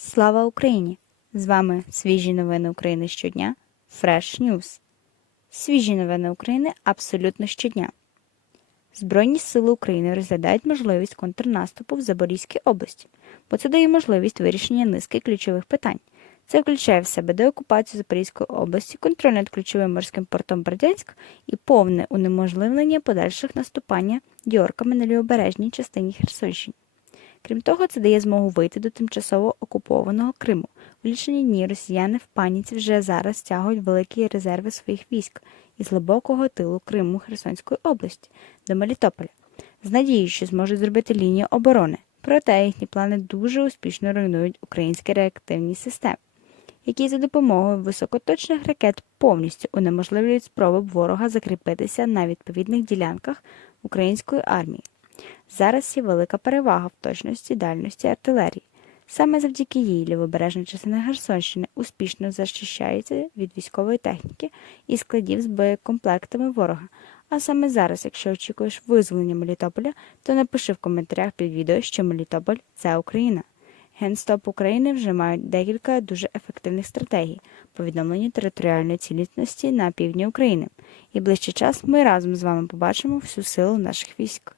Слава Україні! З вами свіжі новини України щодня. Fresh News. Свіжі новини України абсолютно щодня. Збройні сили України розглядають можливість контрнаступу в Запорізькій області, бо це дає можливість вирішення низки ключових питань. Це включає в себе деокупацію Запорізької області, контроль над ключовим морським портом Бердянськ і повне унеможливлення подальших наступання діорками на лівобережній частині Херсонщини. Крім того, це дає змогу вийти до тимчасово окупованого Криму. У лічені дні росіяни в паніці вже зараз стягують великі резерви своїх військ із глибокого тилу Криму Херсонської області до Мелітополя, з надією, що зможуть зробити лінію оборони. Проте їхні плани дуже успішно руйнують українські реактивні системи, які за допомогою високоточних ракет повністю унеможливлюють спроби ворога закріпитися на відповідних ділянках української армії. Зараз є велика перевага в точності дальності артилерії. Саме завдяки їй лівобережна частина Херсонщини успішно захищається від військової техніки і складів з боєкомплектами ворога. А саме зараз, якщо очікуєш визволення Мелітополя, то напиши в коментарях під відео, що Мелітополь це Україна. Генстоп України вже мають декілька дуже ефективних стратегій по відновленню територіальної цілісності на півдні України. І ближчий час ми разом з вами побачимо всю силу наших військ.